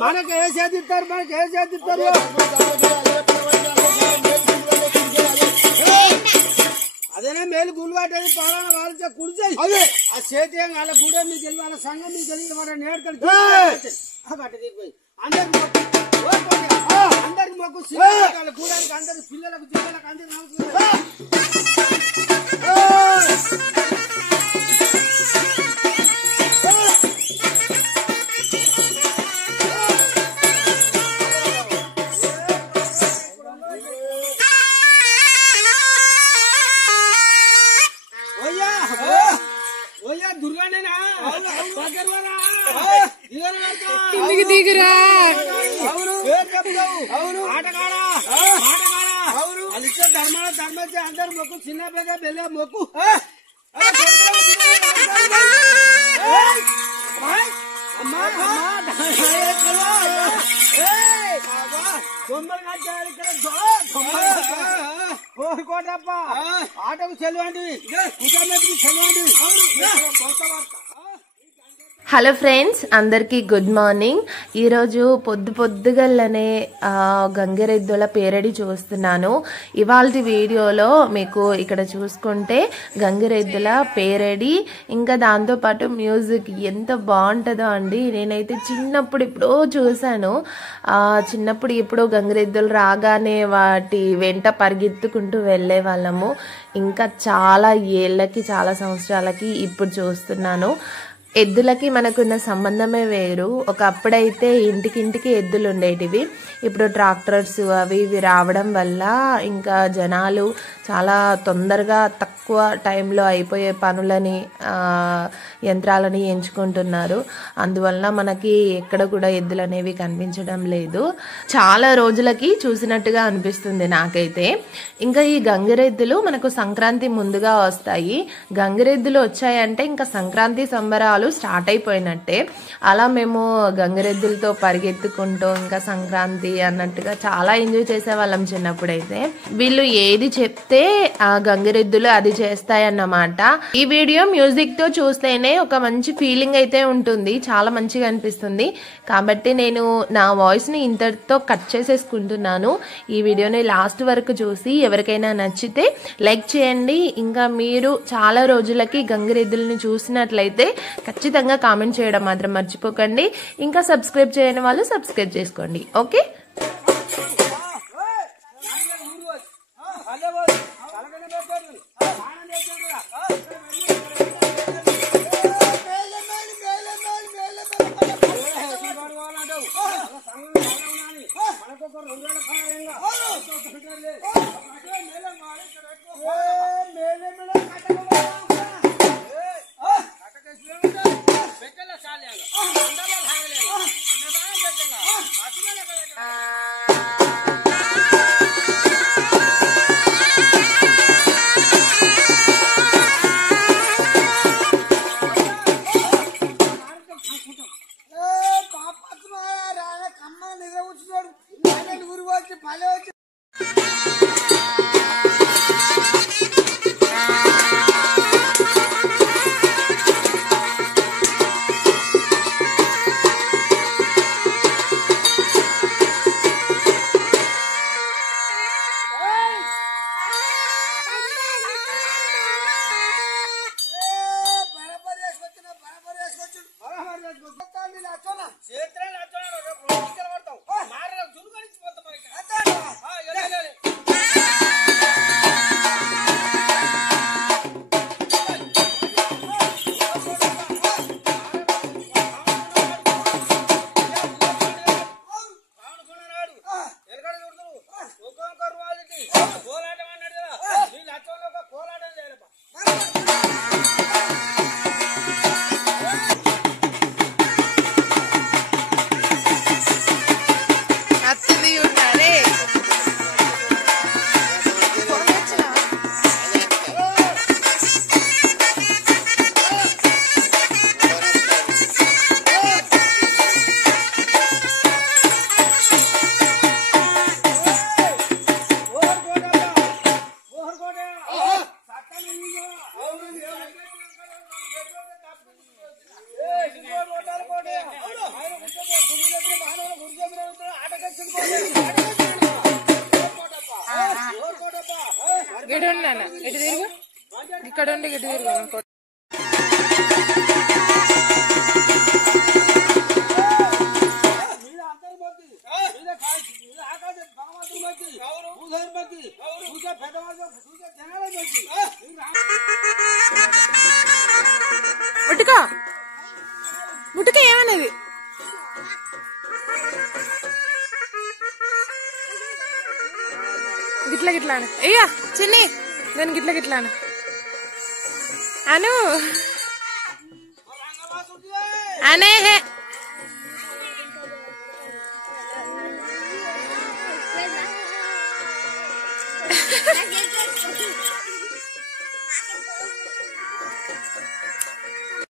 మనకు ఏ చేతిస్తారు మనకు ఏ చేతిస్తారు అదేనే మేలు గుల్వాటది పాలన వాళ్ళ కుడిచాయి అదే ఆ చేతి వాళ్ళ గుడే మీకు తెలియదు వాళ్ళ సంఘం మీకు తెలియదు వాళ్ళ నేర్తాడు దిగిపోయి అందరికి మొక్కు వాళ్ళ గూడానికి అందరికి పిల్లలకు జిల్లలకు అందరికి నమస్కారం దిగురా ధర్మ అందరు మొక్కు చిన్న పెద్ద బెల్ల మొక్కు కోరుకోటప్ప ఆటకు చెలవండి కుటుంబానికి చెలవండి హలో ఫ్రెండ్స్, అందరికీ గుడ్ మార్నింగ్. ఈరోజు పొద్దుగల్లనే గంగిరెద్దుల పేరడి చూస్తున్నాను. ఇవాల్టి వీడియోలో మీకు ఇక్కడ చూసుకుంటే గంగిరెద్దుల పేరడి ఇంకా దాంతోపాటు మ్యూజిక్ ఎంత బాగుంటుందో అండి. నేనైతే చిన్నప్పుడు ఎప్పుడో చూశాను. చిన్నప్పుడు ఎప్పుడో గంగిరెద్దులు రాగానే వాటి వెంట పరిగెత్తుకుంటూ వెళ్ళే వాళ్ళము. ఇంకా చాలా ఏళ్ళకి చాలా సంవత్సరాలకి ఇప్పుడు చూస్తున్నాను. ఎద్దులకి మనకున్న సంబంధమే వేరు. ఒకప్పుడైతే ఇంటికింటికి ఎద్దులు ఉండేటివి. ఇప్పుడు ట్రాక్టర్స్ అవి ఇవి రావడం వల్ల ఇంకా జనాలు చాలా తొందరగా తక్కువ టైంలో అయిపోయే పనులని యంత్రాలని ఎంచుకుంటున్నారు. అందువల్ల మనకి ఎక్కడ కూడా ఎద్దులు అనేవి కనిపించడం లేదు. చాలా రోజులకి చూసినట్టుగా అనిపిస్తుంది నాకైతే. ఇంకా ఈ గంగిరెద్దులు మనకు సంక్రాంతి ముందుగా వస్తాయి. గంగిరెద్దులు వచ్చాయంటే ఇంకా సంక్రాంతి సంబరాలు స్టార్ట్ అయిపోయినట్టే. అలా మేము గంగిరెద్దులతో పరిగెత్తుకుంటూ ఇంకా సంక్రాంతి అన్నట్టుగా చాలా ఎంజాయ్ చేసేవాళ్ళం చిన్నప్పుడైతే. వీళ్ళు ఏది చెప్తే ఆ గంగిరెద్దులు అది చేస్తాయన్నమాట. ఈ వీడియో మ్యూజిక్ తో చూస్తేనే ఒక మంచి ఫీలింగ్ అయితే ఉంటుంది, చాలా మంచిగా అనిపిస్తుంది. కాబట్టి నేను నా వాయిస్ ని ఇంతటితో కట్ చేసేసుకుంటున్నాను. ఈ వీడియోని లాస్ట్ వరకు చూసి ఎవరికైనా నచ్చితే లైక్ చేయండి. ఇంకా మీరు చాలా రోజులకి గంగిరెద్దుల్ని చూసినట్లయితే ఖచ్చితంగా కామెంట్ చేయడం మాత్రం మర్చిపోకండి. ఇంకా సబ్స్క్రైబ్ చేయని వాళ్ళు సబ్స్క్రైబ్ చేసుకోండి. ఓకే, గిడి ఉన్నాను ఎటు తిరుగు ఇక్కడ ఉండి గిడి తిరుగు ముట్టుకో ముట్టుకో ఏమన్నది గిట్ల గిట్లా అను అయ్యా చిన్ని నేను గిట్ల గిట్లా అను అను అనే